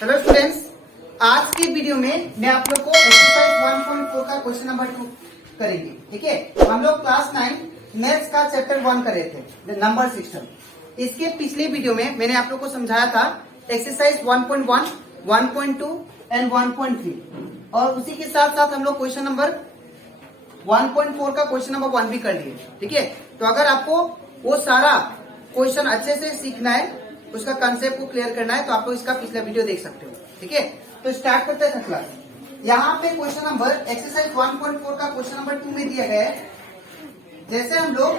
Hello students, आज की video में मैं आप लोग को एक्सरसाइज 1.4 का क्वेश्चन नंबर 2 करेंगे। ठीक है, हम लोग क्लास 9 मैथ्स का चैप्टर 1 कर रहे थे, नंबर सिस्टम। इसके पिछले वीडियो में मैंने आप लोग को समझाया था एक्सरसाइज 1.1, 1.2 एंड 1.3 और उसी के साथ साथ हम लोग क्वेश्चन नंबर 1.4 का क्वेश्चन नंबर 1 भी कर लिए। ठीक है, तो अगर आपको वो सारा क्वेश्चन अच्छे से सीखना है, उसका कंसेप्ट को क्लियर करना है, तो आप लोग इसका पिछला वीडियो देख सकते हो। ठीक है, तो स्टार्ट करते हैं क्लास। यहाँ पे क्वेश्चन नंबर एक्सरसाइज 1.4 का क्वेश्चन नंबर 2 में दिया गया है। जैसे हम लोग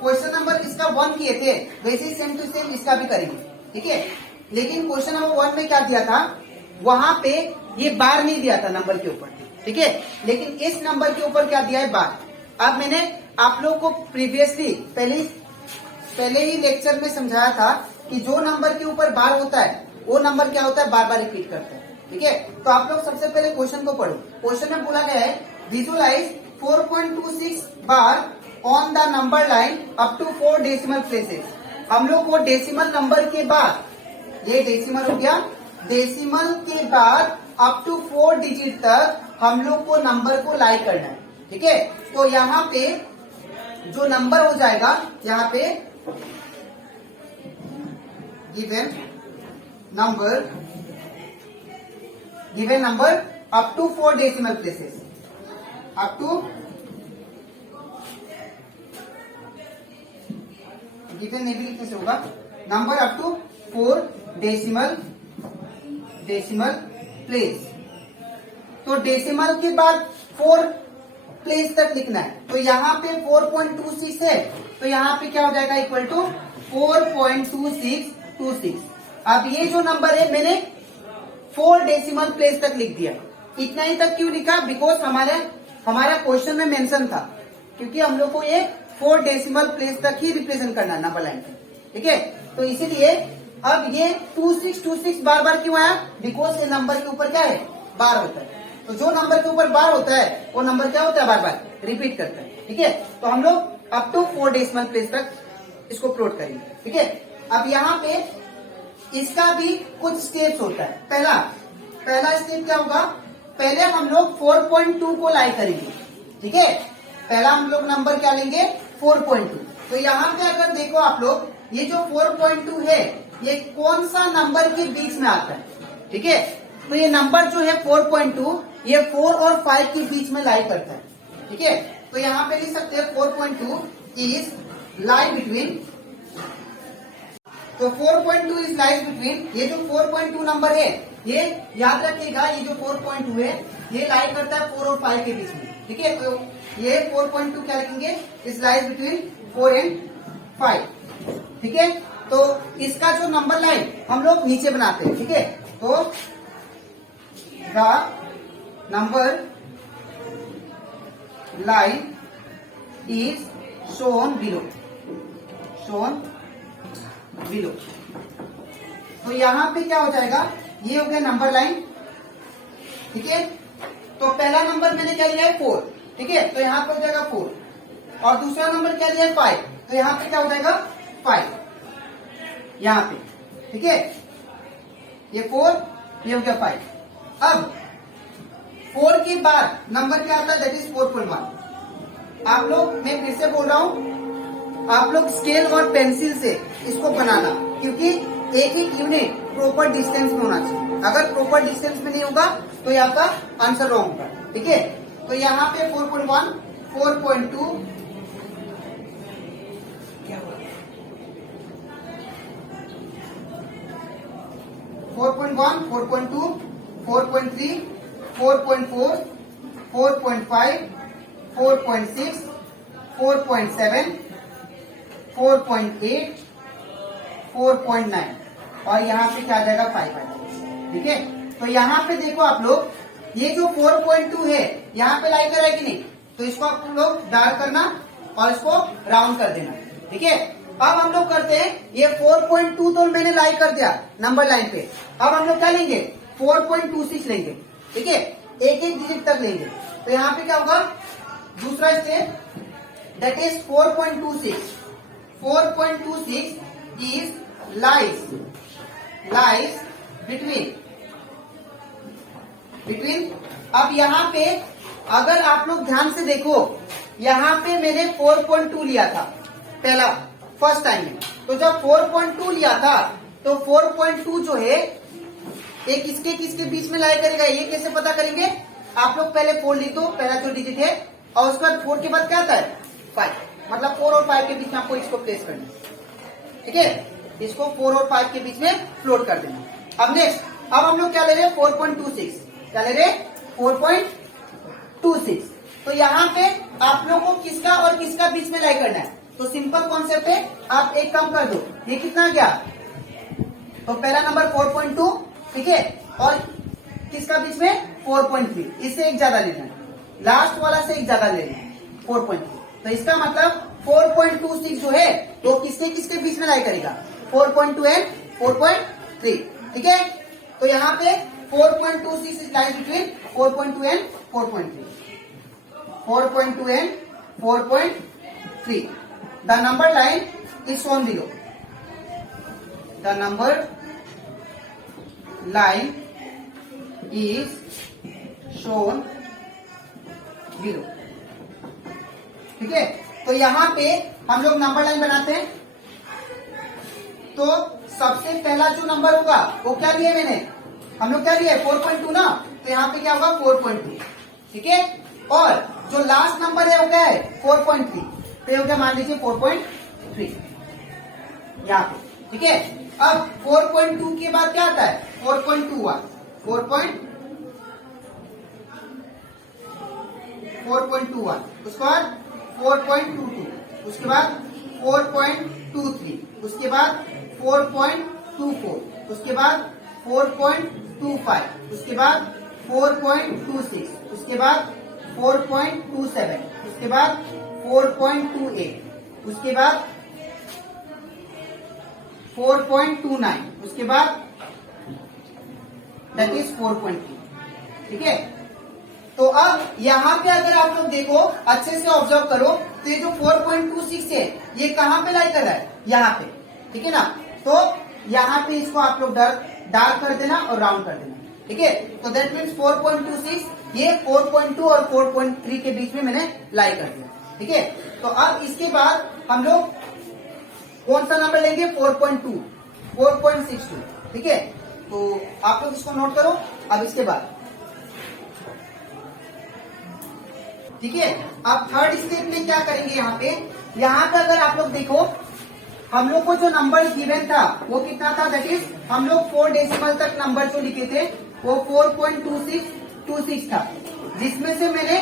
क्वेश्चन नंबर इसका 1 किए थे, वैसे ही सेम टू सेम इसका भी करेंगे। ठीक है, लेकिन क्वेश्चन नंबर 1 में क्या दिया था, वहां पे ये बार नहीं दिया था नंबर के ऊपर। ठीक है, लेकिन इस नंबर के ऊपर क्या दिया है, बार। अब मैंने आप लोग को प्रीवियसली पहले ही लेक्चर में समझाया था कि जो नंबर के ऊपर बार होता है वो नंबर क्या होता है, बार बार रिपीट करता है। ठीक है, तो आप लोग सबसे पहले क्वेश्चन को पढ़ो। क्वेश्चन में बोला गया है विजुअलाइज 4.26 बार on the number line up to 4 decimal places. हम लोग को डेसिमल नंबर के बाद, ये डेसिमल हो गया, डेसिमल के बाद अप टू 4 डिजिट तक हम लोग को नंबर को लाई करना है। ठीक है, तो यहाँ पे जो नंबर हो जाएगा, यहाँ पे given number up to 4 decimal places, up to given नहीं भी लिखने से होगा, number up to 4 decimal place. तो डेसिमल के बाद 4 प्लेस तक लिखना है। तो यहाँ पे 4.26 है, तो यहाँ पे क्या हो जाएगा, इक्वल टू 4.2626। अब ये जो नंबर है मैंने 4 डेसिमल प्लेस तक लिख दिया। इतना ही तक क्यों लिखा, बिकॉज हमारा क्वेश्चन में मेंशन था, क्योंकि हम लोग को ये 4 डेसिमल प्लेस तक ही रिप्रेजेंट करना है नंबर लाइन पे। ठीक है, तो इसीलिए अब ये 2626 बार बार क्यों आया, बिकॉज ये नंबर के ऊपर क्या है, बार होता है। तो जो नंबर के ऊपर बार होता है वो नंबर क्या होता है, बार बार रिपीट करता है। ठीक है, तो हम लोग अप टू 4 डेसिमल प्लेस तक इसको प्लॉट करेंगे। ठीक है, अब यहाँ पे इसका भी कुछ स्टेप्स होता है। पहला स्टेप क्या होगा, पहले हम लोग 4.2 को लाई करेंगे। ठीक है, पहला हम लोग नंबर क्या लेंगे, 4.2। तो यहाँ पे अगर देखो आप लोग, ये जो 4.2 है ये कौन सा नंबर के बीच में आता है। ठीक है, तो ये नंबर जो है 4.2 ये 4 और 5 के बीच में लाई करता है। ठीक है, तो यहाँ पे लिख सकते हैं 4.2 इज लाई बिटवीन, तो 4.2 इज लाइज बिटवीन, ये जो 4.2 नंबर है ये याद रखिएगा, ये जो 4.2 है ये लाई करता है 4 और 5 के बीच में। ठीक है, तो ये 4.2 क्या लिखेंगे, इज लाइज बिटवीन 4 एंड 5। ठीक है, तो इसका जो नंबर लाइन हम लोग नीचे बनाते हैं। ठीक है, तो the number line is shown below, तो यहाँ पे क्या हो जाएगा, ये हो गया नंबर लाइन। ठीक है, तो पहला नंबर मैंने क्या लिया है, 4। ठीक है, तो यहाँ पे हो जाएगा 4 और दूसरा नंबर क्या लिया है, 5। तो यहाँ पे क्या हो जाएगा, 5 यहाँ पे। ठीक है, ये 4, ये हो गया 5। अब 4 के बाद नंबर क्या आता है, दैट इज 4.1। आप लोग, मैं फिर से बोल रहा हूँ, आप लोग स्केल और पेंसिल से इसको बनाना, क्योंकि एक ही यूनिट प्रॉपर डिस्टेंस में होना चाहिए। अगर प्रॉपर डिस्टेंस में नहीं होगा तो ये आपका आंसर रॉन्ग होगा। ठीक है, तो यहाँ पे 4.1, 4.2, 4.1, 4.2, 4.3, 4.4, 4.5, 4.6, 4.7, 4.8, 4.9 और यहाँ पे क्या आ जाएगा, 5 आ जाएगा। ठीक है, तो यहाँ पे देखो आप लोग, ये जो 4.2 है यहाँ पे लाई करा है कि नहीं, तो इसको आप लोग डार्क करना और इसको राउंड कर देना। ठीक है, अब हम लोग करते हैं, ये 4.2 तो मैंने लाई कर दिया नंबर लाइन पे। अब हम लोग क्या लेंगे, 4.26 लेंगे। ठीक है, एक एक डिजिट तक लेंगे। तो यहाँ पे क्या होगा, दूसरा step, that is 4.26। 4.26 is lies between between. अब यहाँ पे अगर आप लोग ध्यान से देखो, यहाँ पे मैंने 4.2 लिया था पहला फर्स्ट टाइम में। तो जब 4.2 लिया था तो 4.2 जो है एक किसके किसके बीच में लाई करेगा, ये कैसे पता करेंगे? आप लोग पहले 4 लिख दो, पहला जो डिजिट है, और उसके बाद 4 के बाद क्या आता है 5, मतलब 4 और 5 के बीच में आपको इसको प्लेस करना है। ठीक है, इसको 4 और 5 के बीच में फ्लोट कर देना। अब नेक्स्ट, अब हम लोग क्या ले रहे हैं 4.26, क्या ले रहे हैं 4.26। तो यहाँ पे आप लोग को किसका और किसका बीच में लाई करना है? तो सिंपल कॉन्सेप्ट है, आप एक काम कर दो, ये कितना गया, तो पहला नंबर 4.2, ठीक है, और किसका बीच में 4.3, इससे एक ज्यादा लेना है, लास्ट वाला से एक ज्यादा लेना है 4.3। तो इसका मतलब 4.26 जो है वो किसके किसके बीच में लाई करेगा, 4.2 एंड 4.3। ठीक है, तो यहाँ पे 4.26 is lies between 4.2 and 4.3, 4.2 and 4.3। The number line is shown below, the number line is shown below. ठीक है, तो यहाँ पे हम लोग नंबर लाइन बनाते हैं। तो सबसे पहला जो नंबर होगा वो क्या लिया मैंने, हम लोग क्या लिया 4.2 ना, तो यहाँ पे क्या होगा 4.2। ठीक है, और जो लास्ट नंबर है वो क्या है 4.3, तो ये क्या मान लीजिए 4.3 यहाँ पे। ठीक है, अब 4.2 के बाद क्या आता है 4.21, 4.21, उसके बाद 4.22, उसके बाद 4.23, उसके बाद 4.24, उसके बाद 4.25, उसके बाद 4.26, उसके बाद 4.27, उसके बाद 4.28, उसके बाद 4.29, उसके बाद दैट इज 4.3। ठीक है, तो अब यहाँ पे अगर आप लोग देखो अच्छे से ऑब्जर्व करो, तो ये जो 4.26 है ये कहाँ पे लाई कर रहा है, यहाँ पे। ठीक है ना, तो यहाँ पे इसको आप लोग डार्क कर देना और राउंड कर देना। ठीक है, तो दैट मीन्स 4.26 ये 4.2 और 4.3 के बीच में मैंने लाई कर दिया। ठीक है, तो अब इसके बाद हम लोग कौन सा नंबर लेंगे 4.2, 4.62। ठीक है, तो आप लोग इसको नोट करो। अब इसके बाद ठीक है, अब थर्ड स्टेप में क्या करेंगे, यहाँ पे अगर आप लोग देखो हम लोग को जो नंबर गिवन था वो कितना था, दैट इज हम लोग 4 डेसिमल तक नंबर जो लिखे थे वो 4.2626 था, जिसमें से मैंने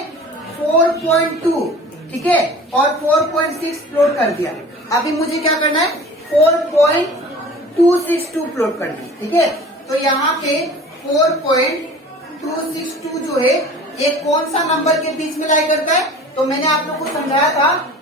4.2 ठीक है और 4.6 प्लॉट कर दिया। अभी मुझे क्या करना है 4.262 प्लॉट करना है। ठीक है, तो यहाँ पे 4.262 जो है ये कौन सा नंबर के बीच में लाई करता है, तो मैंने आप लोग को समझाया था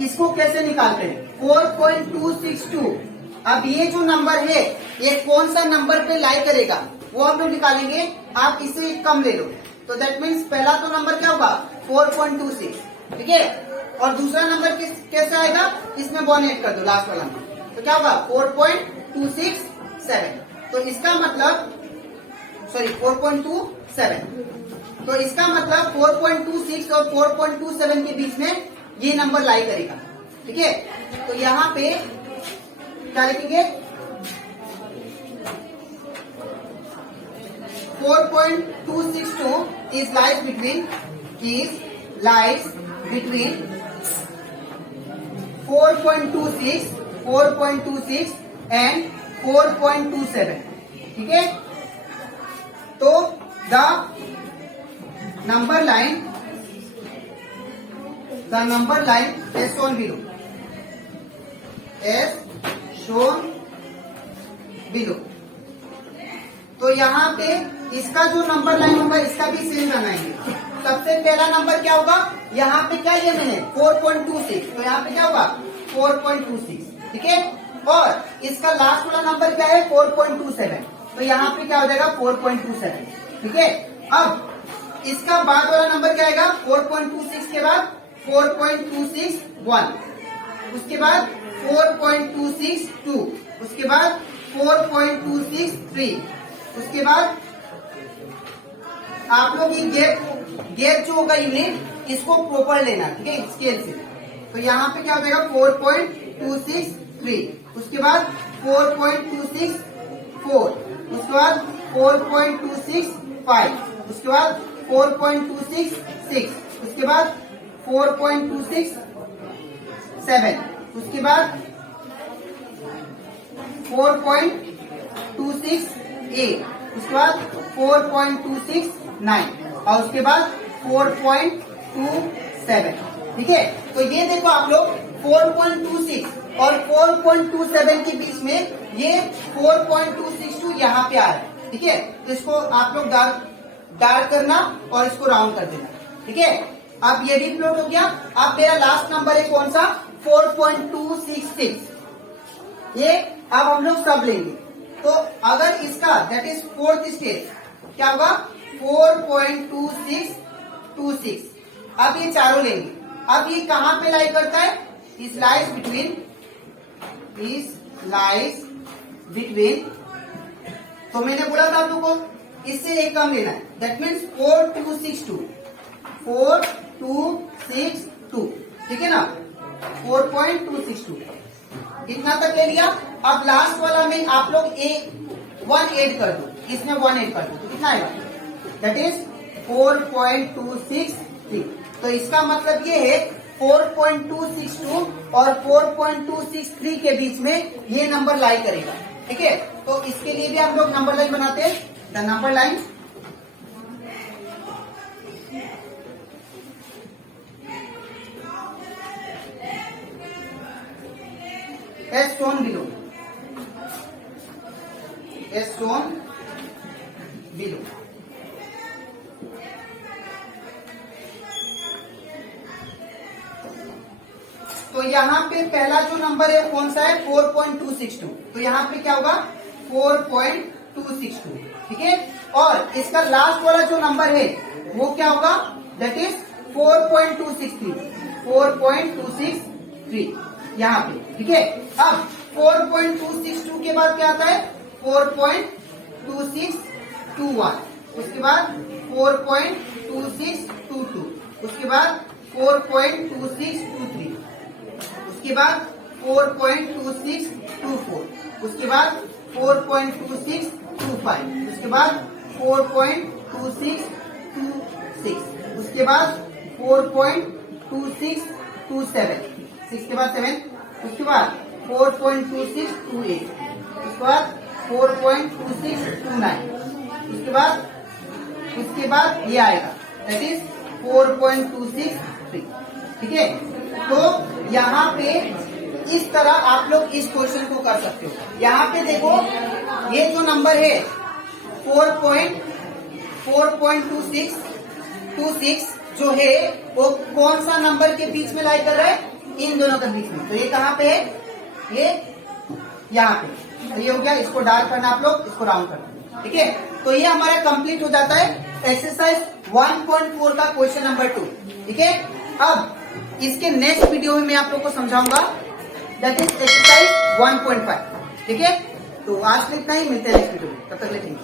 इसको कैसे निकालते हैं 4.262। अब ये जो नंबर है ये कौन सा नंबर पे लाई करेगा वो हम लोग निकालेंगे। आप इससे कम ले लो, तो दैट मीन्स पहला तो नंबर क्या होगा 4.26। ठीक है, और दूसरा नंबर कैसे आएगा, इसमें 1 ऐड कर दो लास्ट वाला नंबर, तो क्या होगा 4.267। तो इसका मतलब 4.27, तो इसका मतलब 4.26 और 4.27 के बीच में ये नंबर लाई करेगा। ठीक है, तो यहाँ पे क्या लिखेंगे 4.262 is lies between 4.26 and 4.27। ठीक है, तो the number line as shown below, तो यहाँ पे इसका जो नंबर लाइन होगा इसका भी सेम बनाएंगे। सबसे पहला नंबर क्या होगा, यहाँ पे क्या लिया मैंने 4.26, तो यहाँ पे क्या होगा 4.26। ठीक है, और इसका लास्ट वाला नंबर क्या है 4.27, तो यहाँ पे क्या हो जाएगा 4.27। ठीक है, अब इसका बाद वाला नंबर क्या आएगा 4.26 के बाद 4.261, उसके बाद 4.262, उसके बाद 4.263, उसके बाद आप लोग ये गैप जो होगा यूनिट इसको प्रॉपर लेना, ठीक है, स्केल से। तो यहाँ पे क्या हो जाएगा 4.263, उसके बाद 4.264, उसके बाद 4.265, उसके बाद 4.266, उसके बाद 4.267, उसके बाद 4.268, उसके बाद 4.269 और उसके बाद 4.27, ठीक है। तो ये देखो आप लोग 4.26 और 4.27 के बीच में ये 4.262 यहाँ पे आ रहा है, ठीक है। तो इसको आप लोग डार्क करना और इसको राउंड कर देना, ठीक है। अब ये भी प्लॉट हो गया। अब मेरा लास्ट नंबर है कौन सा, 4.266। ये अब हम लोग सब लेंगे। तो अगर इसका दैट इज फोर्थ स्टेज क्या होगा 4.2626। अब ये चारों लेंगे। अब ये कहां पे लाई करता है, इस लाइज बिटवीन, तो मैंने बोला था आप लोगों को इससे एक कम लेना है, दैट मीन्स 4262, ठीक है ना, 4.262 इतना तक ले लिया। अब लास्ट वाला में आप लोग 1 ऐड कर दो, इसमें 1 ऐड कर दो, तो कितना आएगा, दैट इज 4.263। तो इसका मतलब ये है 4.262 और 4.263 के बीच में ये नंबर लाई करेगा, ठीक है। तो इसके लिए भी हम लोग नंबर लाइन बनाते हैं, the number line as shown below, as shown below। तो यहाँ पे पहला जो नंबर है कौन सा है 4.262, तो यहाँ पे क्या होगा 4.262, ठीक है। और इसका लास्ट वाला जो नंबर है वो क्या होगा, दैट इज 4.263 यहाँ पे, ठीक है। अब 4.262 के बाद क्या आता है 4.2621, उसके बाद 4.2622, उसके बाद 4.2623, उसके बाद 4.2624, उसके बाद 4.2625, उसके बाद 4.2626, उसके बाद 4.2627, 6 के बाद 7, उसके बाद 4.2628, उसके बाद 4.2629, उसके बाद ये आएगा दैट इज 4.263, ठीक है। तो यहाँ पे इस तरह आप लोग इस क्वेश्चन को कर सकते हो। यहाँ पे देखो ये जो नंबर है 4.2626 जो है वो कौन सा नंबर के बीच में लाई कर रहा है, इन दोनों के बीच में। तो ये कहाँ पे है, ये यहाँ पे। तो ये हो गया, इसको डार्क करना आप लोग, इसको राउंड करना, ठीक है। तो ये हमारा कंप्लीट हो जाता है एक्सरसाइज 1.4 का क्वेश्चन नंबर 2, ठीक है। अब इसके नेक्स्ट वीडियो में मैं आप लोग को समझाऊंगा दैट इज एक्सरसाइज 1.5, ठीक है। तो आज के इतना ही, मिलते हैं नेक्स्ट वीडियो में, तब तक लेकिन